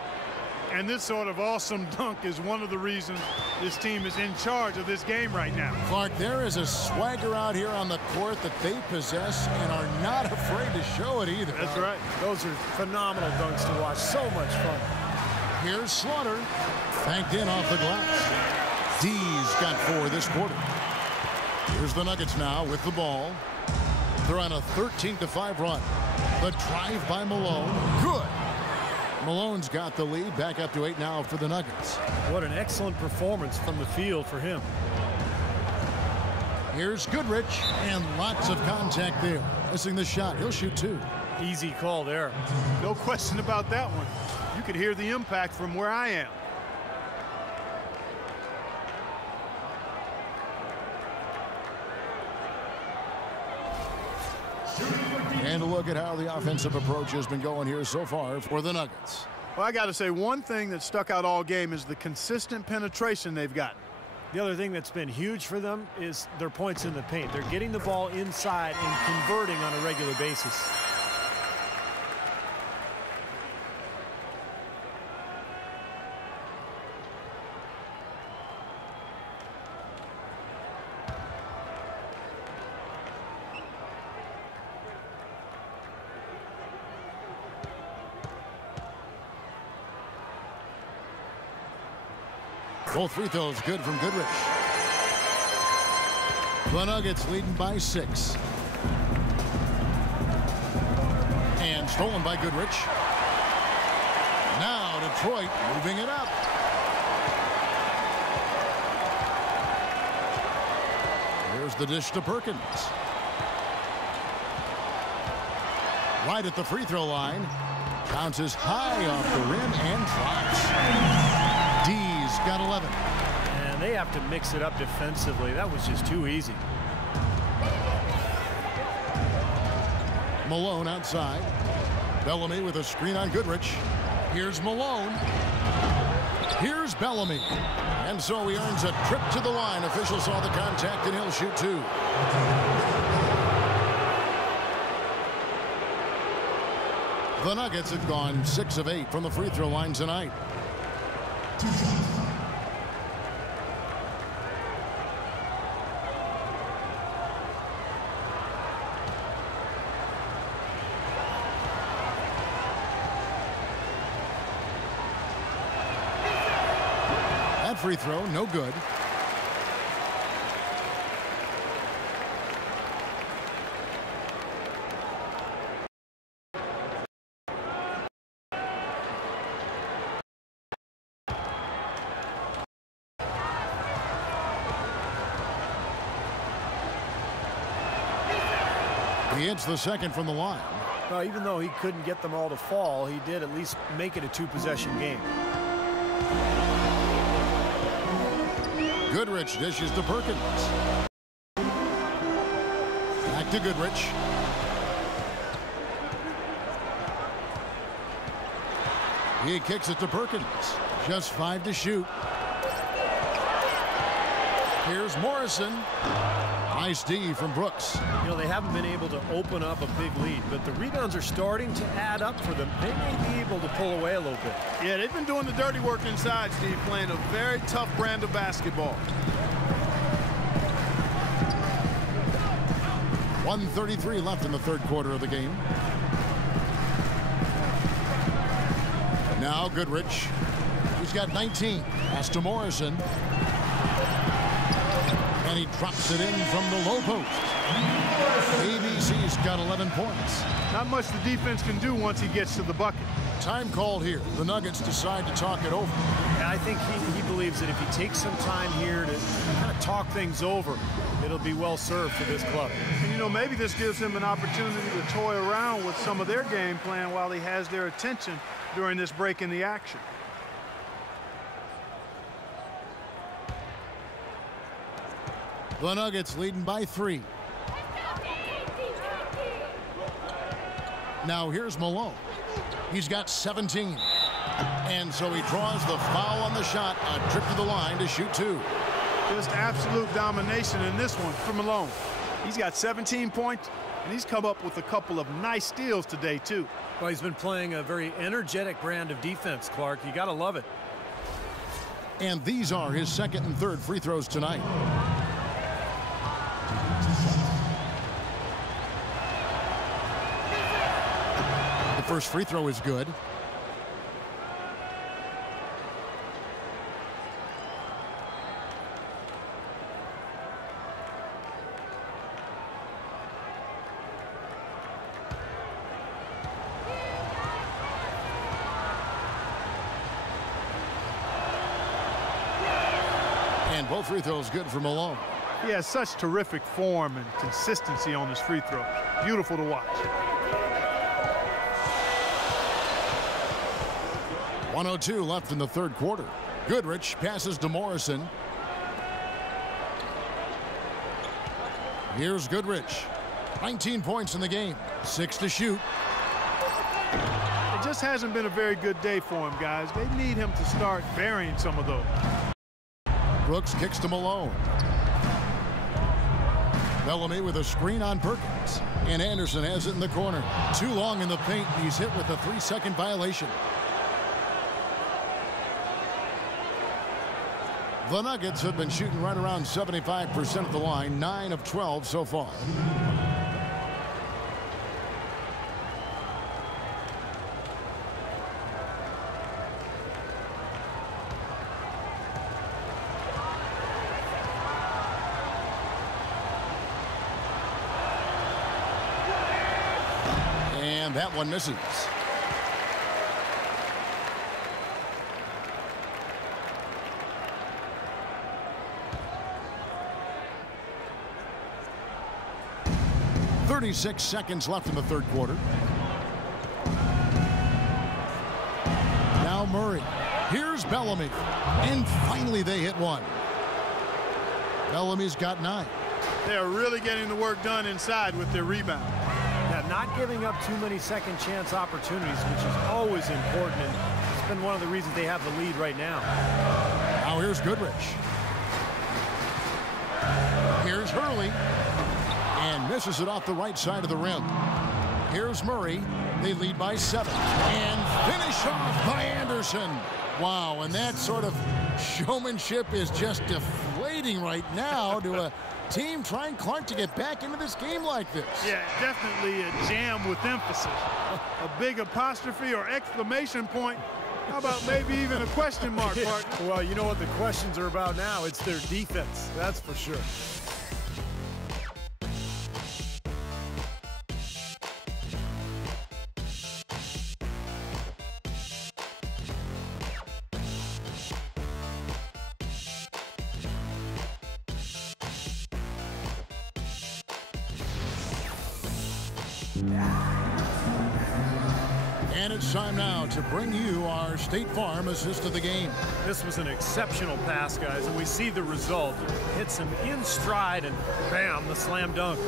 And this sort of awesome dunk is one of the reasons this team is in charge of this game right now. Clark, there is a swagger out here on the court that they possess and are not afraid to show it either. That's right. Those are phenomenal dunks to watch. So much fun. Here's Slaughter. Banked in off the glass. D's got 4 this quarter. Here's the Nuggets now with the ball. They're on a 13-5 run. The drive by Malone. Good. Malone's got the lead. Back up to 8 now for the Nuggets. What an excellent performance from the field for him. Here's Goodrich, and lots of contact there. Missing the shot. He'll shoot 2. Easy call there. No question about that one. You could hear the impact from where I am. And a look at how the offensive approach has been going here so far for the Nuggets. Well, I got to say, one thing that stuck out all game is the consistent penetration they've got. The other thing that's been huge for them is their points in the paint. They're getting the ball inside and converting on a regular basis. Both free throws good from Goodrich. The Nuggets leading by 6. And stolen by Goodrich. Now Detroit moving it up. Here's the dish to Perkins. Right at the free throw line. Bounces high off the rim and drops. D's got 11. And they have to mix it up defensively. That was just too easy. Malone outside. Bellamy with a screen on Goodrich. Here's Malone. Here's Bellamy. And so he earns a trip to the line. Official saw the contact and he'll shoot 2. The Nuggets have gone 6 of 8 from the free throw line tonight. That free throw, no good. He hits the second from the line. Even though he couldn't get them all to fall, he did at least make it a two-possession game. Goodrich dishes to Perkins. Back to Goodrich. He kicks it to Perkins. Just 5 to shoot. Here's Morrison. Nice D from Brooks. You know, they haven't been able to open up a big lead, but the rebounds are starting to add up for them. They may be able to pull away a little bit. Yeah, they've been doing the dirty work inside, Steve, playing a very tough brand of basketball. 1:33 left in the third quarter of the game. Now Goodrich. He's got 19. Pass to Morrison. And he drops it in from the low post. ABC's got 11 points. Not much the defense can do once he gets to the bucket. Time called here. The Nuggets decide to talk it over. And I think he believes that if he takes some time here to kind of talk things over, it'll be well served for this club. And, you know, maybe this gives him an opportunity to toy around with some of their game plan while he has their attention during this break in the action. The Nuggets leading by 3. Now here's Malone. He's got 17. And so he draws the foul on the shot. A trip to the line to shoot 2. Just absolute domination in this one for Malone. He's got 17 points, and he's come up with a couple of nice steals today, too. Well, he's been playing a very energetic brand of defense, Clark. You got to love it. And these are his second and third free throws tonight. The first free throw is good. And both free throws good for Malone. He has such terrific form and consistency on his free throw. Beautiful to watch. 1:02 left in the third quarter. Goodrich passes to Morrison. Here's Goodrich. 19 points in the game. 6 to shoot. It just hasn't been a very good day for him, guys. They need him to start burying some of those. Brooks kicks to Malone. Bellamy with a screen on Perkins. And Anderson has it in the corner. Too long in the paint. He's hit with a 3-second violation. The Nuggets have been shooting right around 75% of the line, 9 of 12 so far. And that one misses. .36 seconds left in the third quarter. Now Murray. Here's Bellamy. And finally they hit one. Bellamy's got 9. They're really getting the work done inside with their rebound. Yeah, not giving up too many second chance opportunities, which is always important, and it's been one of the reasons they have the lead right now. Now here's Goodrich. Here's Hurley. And misses it off the right side of the rim. Here's Murray. They lead by 7. And finish off by Anderson. Wow, and that sort of showmanship is just deflating right now to a team trying, Clark, to get back into this game like this. Yeah, definitely a jam with emphasis. A big apostrophe or exclamation point. How about maybe even a question mark, partner? Well, you know what the questions are about now. It's their defense, that's for sure. And it's time now to bring you our State Farm assist of the game. This was an exceptional pass, guys, and we see the result. Hits him in stride, and bam, the slam dunk.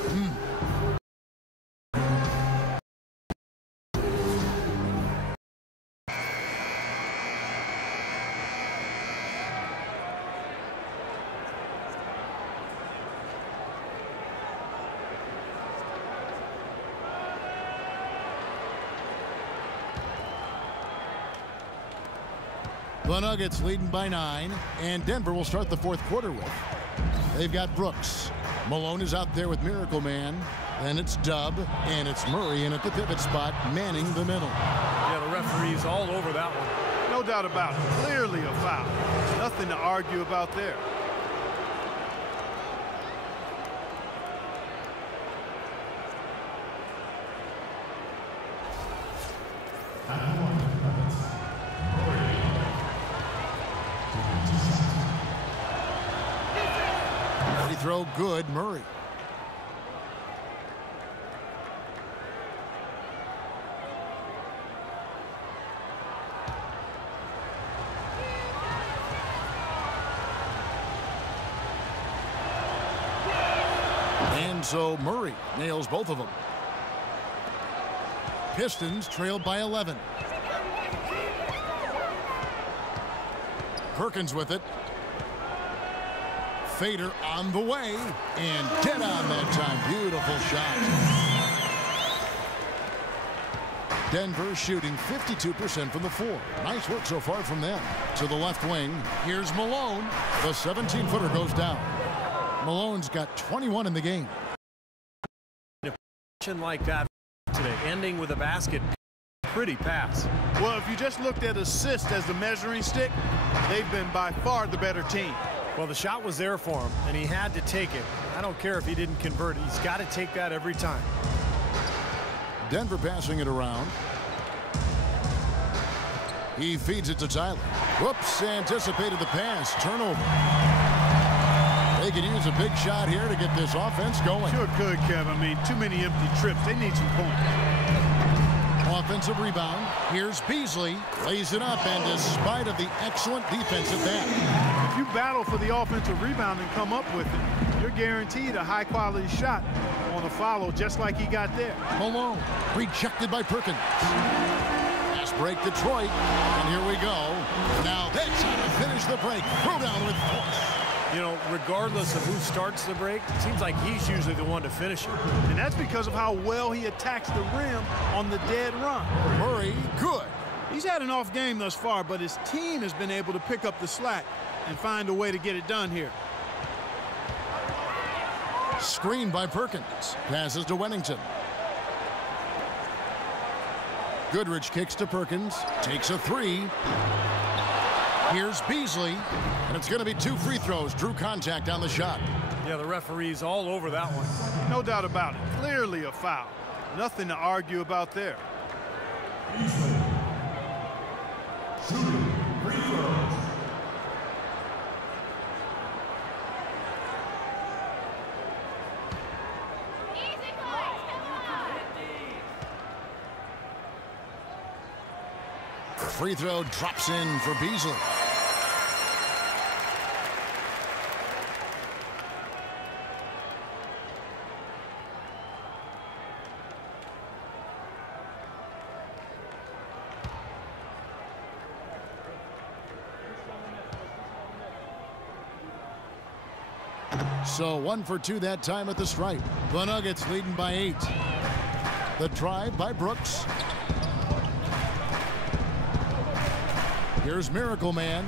The Nuggets leading by 9, and Denver will start the fourth quarter with. They've got Brooks. Malone is out there with Miracle Man. Then it's Dub, and it's Murray in at the pivot spot, manning the middle. Yeah, the referee's all over that one. No doubt about it. Clearly a foul. Nothing to argue about there. Throw good, Murray. And so Murray nails both of them. Pistons trailed by 11. Perkins with it. Fader on the way, and dead on that time. Beautiful shot. Denver shooting 52% from the floor. Nice work so far from them. To the left wing, here's Malone. The 17-footer goes down. Malone's got 21 in the game. Like that today, ending with a basket. Pretty pass. Well, if you just looked at assists as the measuring stick, they've been by far the better team. Well, the shot was there for him, and he had to take it. I don't care if he didn't convert it. He's got to take that every time. Denver passing it around. He feeds it to Tyler. Whoops, anticipated the pass. Turnover. They could use a big shot here to get this offense going. Sure could, Kev. I mean, too many empty trips. They need some points. Offensive rebound. Here's Beasley. Lays it up, and despite of the excellent defense at that. If you battle for the offensive rebound and come up with it, you're guaranteed a high-quality shot on a follow, just like he got there. Malone, rejected by Perkins. Fast break Detroit, and here we go. Now that's how to finish the break. Throw down with force. You know, regardless of who starts the break, it seems like he's usually the one to finish it. And that's because of how well he attacks the rim on the dead run. Murray, good. He's had an off game thus far, but his team has been able to pick up the slack and find a way to get it done here. Screen by Perkins. Passes to Wennington. Goodrich kicks to Perkins. Takes a three. Here's Beasley. And it's going to be 2 free throws. Drew contact on the shot. Yeah, the referee's all over that one. No doubt about it. Clearly a foul. Nothing to argue about there. Shooting free throws. Free throw drops in for Beasley. So 1 for 2 that time at the stripe. The Nuggets leading by 8. The drive by Brooks. Here's Miracle Man.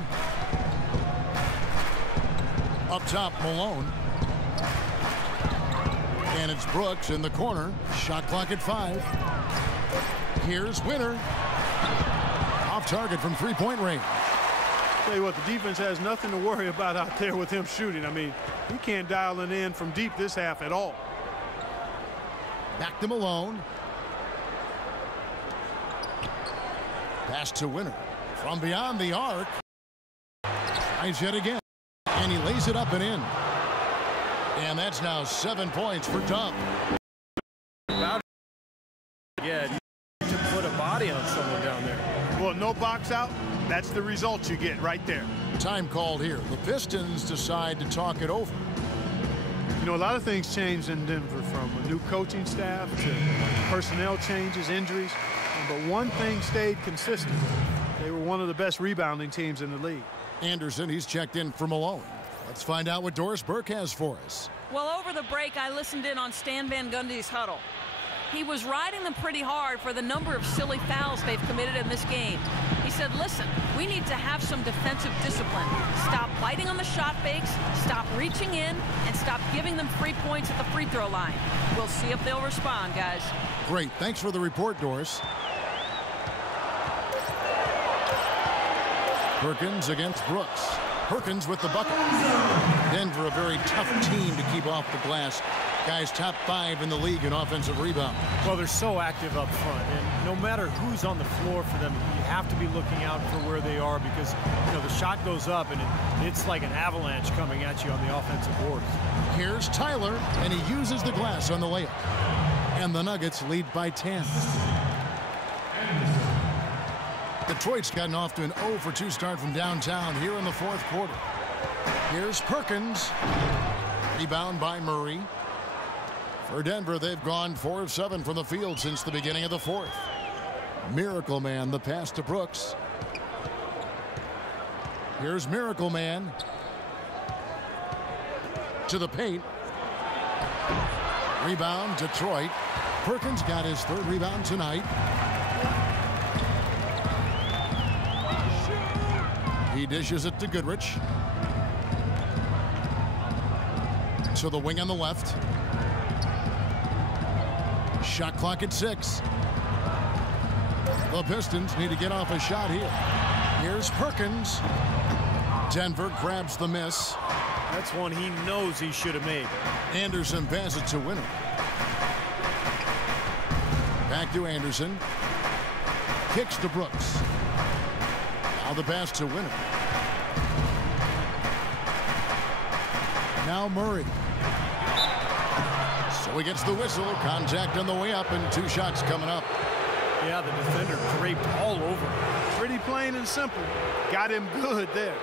Up top, Malone. And it's Brooks in the corner. Shot clock at 5. Here's Winner. Off target from three-point range. Tell you what, the defense has nothing to worry about out there with him shooting. I mean, he can't dial it in from deep this half at all. Back to Malone. Pass to Winner. From beyond the arc. Tries yet again. And he lays it up and in. And that's now 7 points for Dub. no box out, that's the result you get right there. Time called here. The Pistons decide to talk it over. You know, a lot of things changed in Denver, from a new coaching staff to personnel changes, injuries. But one thing stayed consistent. They were one of the best rebounding teams in the league. Anderson, he's checked in for Malone. Let's find out what Doris Burke has for us. Well, over the break, I listened in on Stan Van Gundy's huddle. He was riding them pretty hard for the number of silly fouls they've committed in this game. He said, listen, we need to have some defensive discipline. Stop biting on the shot fakes, stop reaching in, and stop giving them free points at the free throw line. We'll see if they'll respond, guys. Great. Thanks for the report, Doris. Perkins against Brooks. Perkins with the bucket. Denver, a very tough team to keep off the glass. Guys, top 5 in the league in offensive rebound. Well, they're so active up front, and no matter who's on the floor for them, you have to be looking out for where they are, because the shot goes up and it's like an avalanche coming at you on the offensive boards. Here's Tyler, and he uses the glass on the layup. And the Nuggets lead by 10. Detroit's gotten off to an 0 for 2 start from downtown here in the 4th quarter. Here's Perkins. Rebound by Murray. For Denver, they've gone 4 of 7 from the field since the beginning of the 4th. Miracle Man, the pass to Brooks. Here's Miracle Man. To the paint. Rebound, Detroit. Perkins got his 3rd rebound tonight. He dishes it to Goodrich. To the wing on the left. Shot clock at 6. The Pistons need to get off a shot here. Here's Perkins. Denver grabs the miss. That's one he knows he should have made. Anderson passes it to Winner. Back to Anderson. Kicks to Brooks. Now the pass to Winner. Now Murray. So he gets the whistle. Contact on the way up, and 2 shots coming up. Yeah, the defender draped all over him. Pretty plain and simple. Got him good there.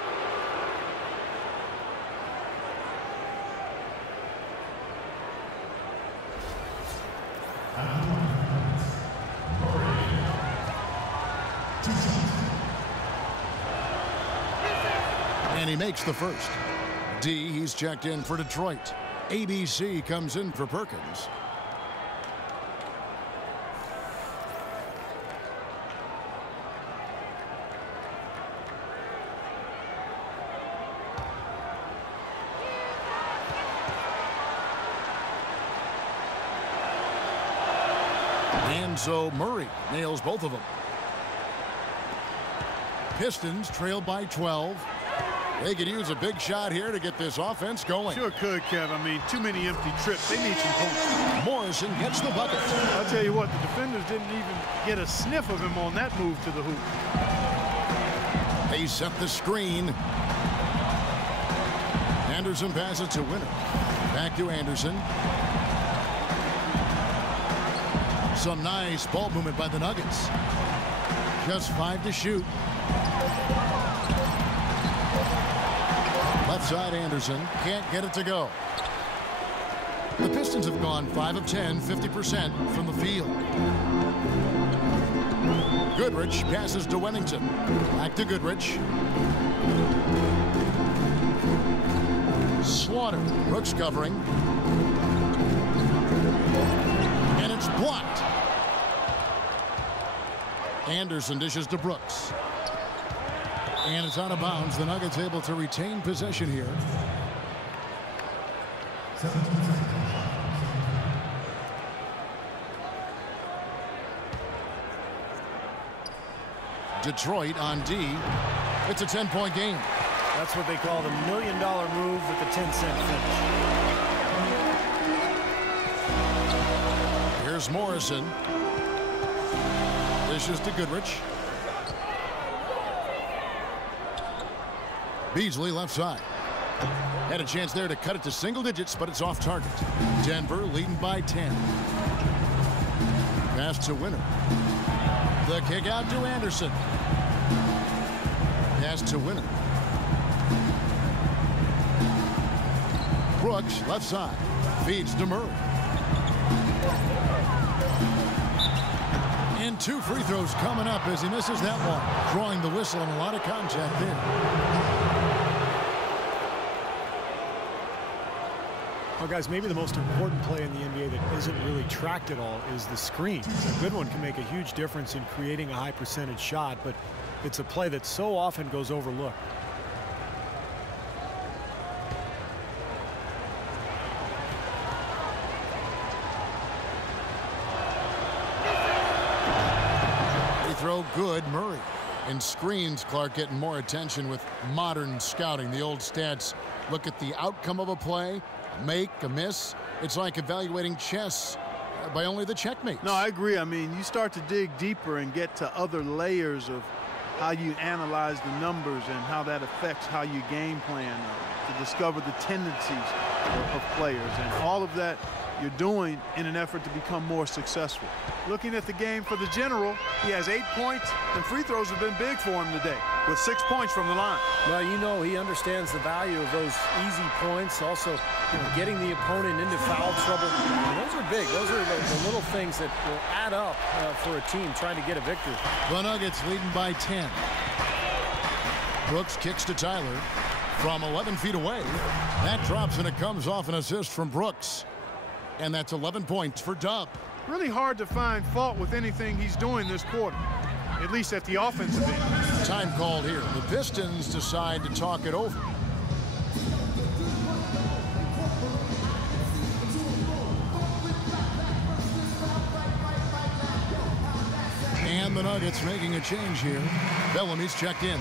And he makes the first. D, he's checked in for Detroit. ABC comes in for Perkins. And so Murray nails both of them. Pistons trail by 12. They could use a big shot here to get this offense going. Sure could, Kev. I mean, too many empty trips. They need some points. Morrison gets the bucket. I'll tell you what, the defenders didn't even get a sniff of him on that move to the hoop. They set the screen. Anderson passes to Winner. Back to Anderson. Some nice ball movement by the Nuggets. Just 5 to shoot. Left side Anderson can't get it to go. The Pistons have gone 5 of 10, 50% from the field. Goodrich passes to Wennington. Back to Goodrich. Slaughter. Brooks covering. And it's blocked. Anderson dishes to Brooks. And it's out of bounds. The Nuggets able to retain possession here. 17 seconds. Detroit on D. It's a 10-point game. That's what they call the $1 million move with the 10-cent finish. Here's Morrison. Dishes to Goodrich. Beasley left side. Had a chance there to cut it to single digits, but it's off target. Denver leading by 10. Pass to Winner. The kick out to Anderson. Pass to Winner. Brooks, left side. Feeds to Murray. And 2 free throws coming up as he misses that one. Drawing the whistle and a lot of contact there. Well, guys, maybe the most important play in the NBA that isn't really tracked at all is the screen. A good one can make a huge difference in creating a high percentage shot, but it's a play that so often goes overlooked. Free throw good, Murray. And screens, Clark, getting more attention with modern scouting. The old stats look at the outcome of a play, a make, a miss. It's like evaluating chess by only the checkmate. No, I agree. I mean, you start to dig deeper and get to other layers of how you analyze the numbers and how that affects how you game plan to discover the tendencies of players. And all of that you're doing in an effort to become more successful. Looking at the game for the general, he has 8 points, and free throws have been big for him today, with 6 points from the line. Well, you know, he understands the value of those easy points. Also, getting the opponent into foul trouble. Those are big. Those are the little things that will add up for a team trying to get a victory. The Nuggets leading by 10. Brooks kicks to Tyler from 11 feet away. That drops, and it comes off an assist from Brooks. And that's 11 points for Dub. Really hard to find fault with anything he's doing this quarter, at least at the offensive end. Time called here. The Pistons decide to talk it over. And the Nuggets making a change here. Bellamy's checked in.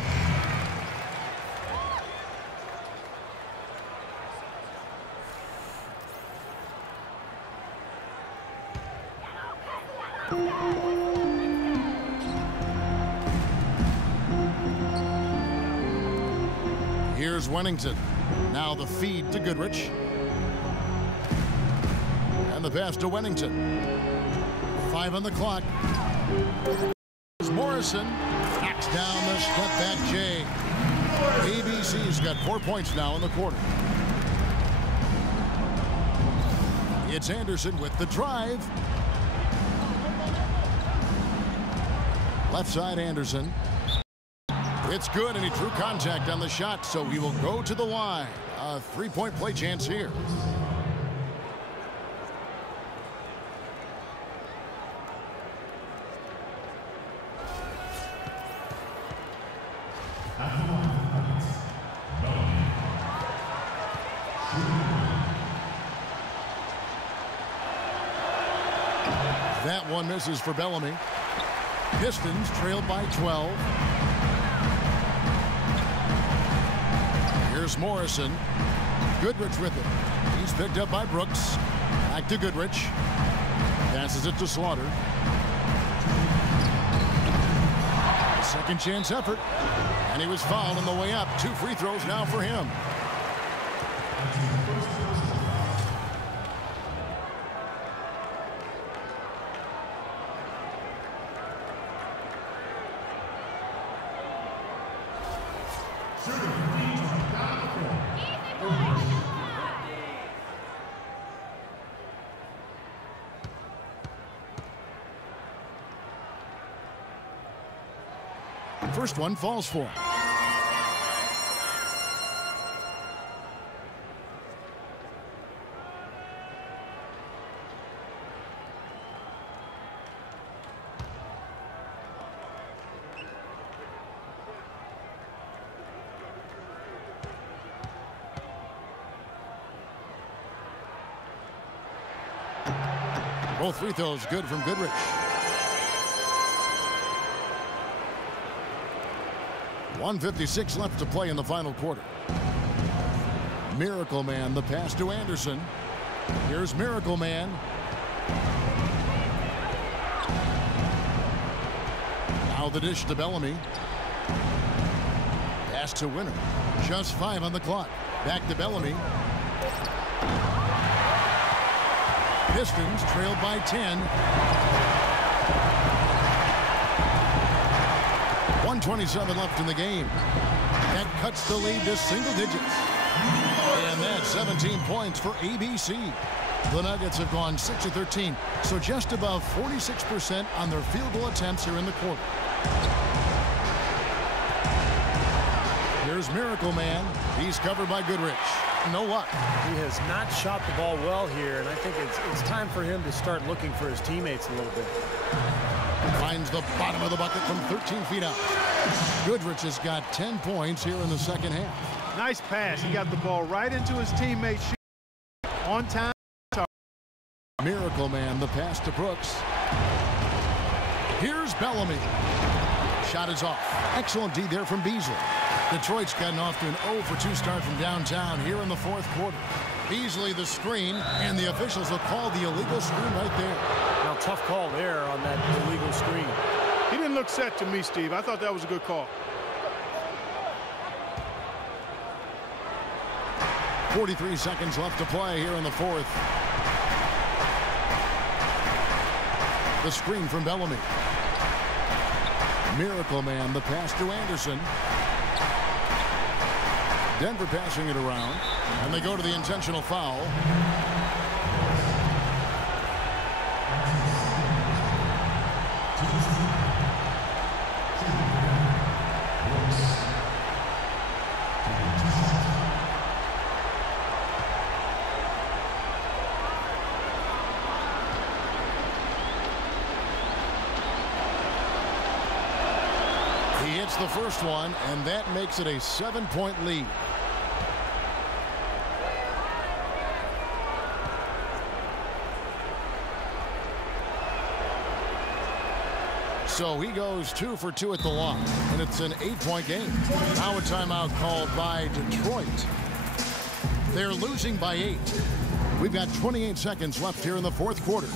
Here's Wennington. Now the feed to Goodrich. And the pass to Wennington. 5 on the clock. Morrison knocks down the step back J. ABC's got 4 points now in the quarter. It's Anderson with the drive. Left side Anderson. It's good, and he drew contact on the shot, so he will go to the line. A 3-point play chance here. That one misses for Bellamy. Pistons trailed by 12. Here's Morrison. Goodrich with it. He's picked up by Brooks. Back to Goodrich. Passes it to Slaughter. Second chance effort. And he was fouled on the way up. 2 free throws now for him. First one falls for him. Both free throws good from Goodrich. .156 left to play in the final quarter. Miracle Man, the pass to Anderson. Here's Miracle Man. Now the dish to Bellamy. Pass to Winner. Just 5 on the clock. Back to Bellamy. Pistons trailed by 10. 1:27 left in the game. That cuts the lead to single digits. And that's 17 points for ABC. The Nuggets have gone 6 of 13, so just above 46% on their field goal attempts here in the quarter. Here's Miracle Man. He's covered by Goodrich. No luck. He has not shot the ball well here, and I think it's time for him to start looking for his teammates a little bit. Finds the bottom of the bucket from 13 feet out. Goodrich has got 10 points here in the second half. Nice pass. He got the ball right into his teammate's shoe. On time. Miracle Man, the pass to Brooks. Here's Bellamy. Shot is off. Excellent D there from Beasley. Detroit's gotten off to an 0 for 2 start from downtown here in the fourth quarter. Beasley the screen, and the officials will call the illegal screen right there. Now, tough call there on that illegal screen. He didn't look set to me, Steve. I thought that was a good call. 43 seconds left to play here in the fourth. The screen from Bellamy. Miracle Man, the pass to Anderson. Denver passing it around, and they go to the intentional foul. He hits the first one, and that makes it a 7-point lead. So he goes 2 for 2 at the line, and it's an 8-point game. Now a timeout called by Detroit. They're losing by 8. We've got 28 seconds left here in the fourth quarter.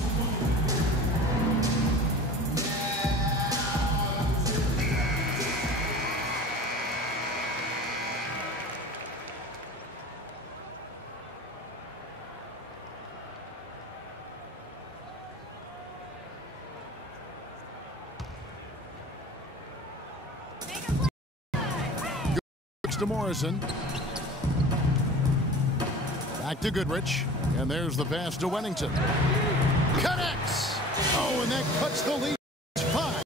To Morrison. Back to Goodrich. And there's the pass to Wennington. Connects! Oh, and that cuts the lead. 5.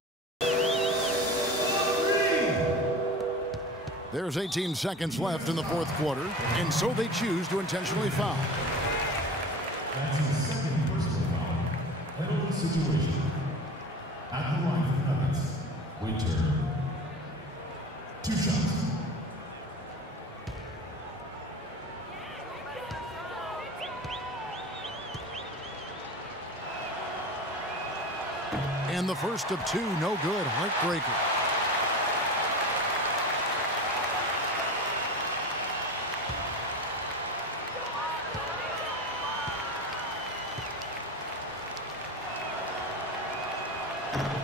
There's 18 seconds left in the fourth quarter, and so they choose to intentionally foul. That's his second personal foul. Penalty situation. At the line for Nuggets. Winter. 2 shots. And the first of 2, no good. Heartbreaker.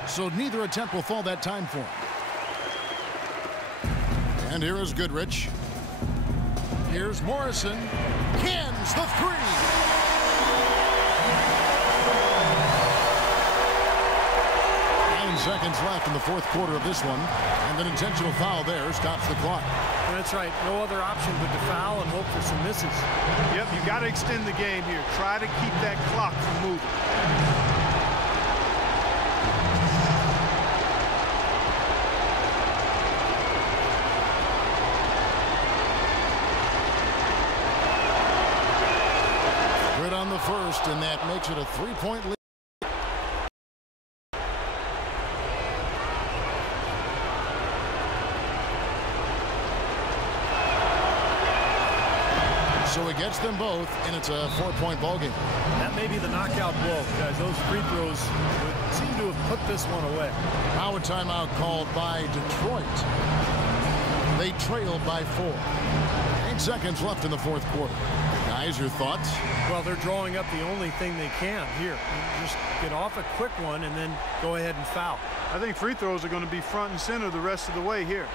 So neither attempt will fall that time for him. And here is Goodrich. Here's Morrison. Cans the 3. Seconds left in the fourth quarter of this one, and an intentional foul there stops the clock. That's right. No other option but to foul and hope for some misses. Yep, you got to extend the game here. Try to keep that clock from moving. Good on the first, and that makes it a 3-point lead. So he gets them both, and it's a 4-point ball game. That may be the knockout blow, guys. Those free throws would seem to have put this one away. Now a timeout called by Detroit. They trail by 4. 8 seconds left in the fourth quarter. Guys, your thoughts? Well, they're drawing up the only thing they can here. Just get off a quick one and then go ahead and foul. I think free throws are going to be front and center the rest of the way here.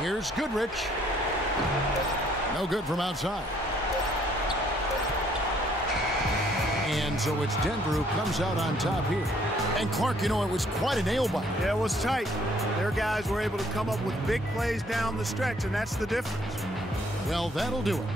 Here's Goodrich. No good from outside. And so it's Denver who comes out on top here. And Clark, you know, it was quite a nail-biter. Yeah, it was tight. Their guys were able to come up with big plays down the stretch, and that's the difference. Well, that'll do it.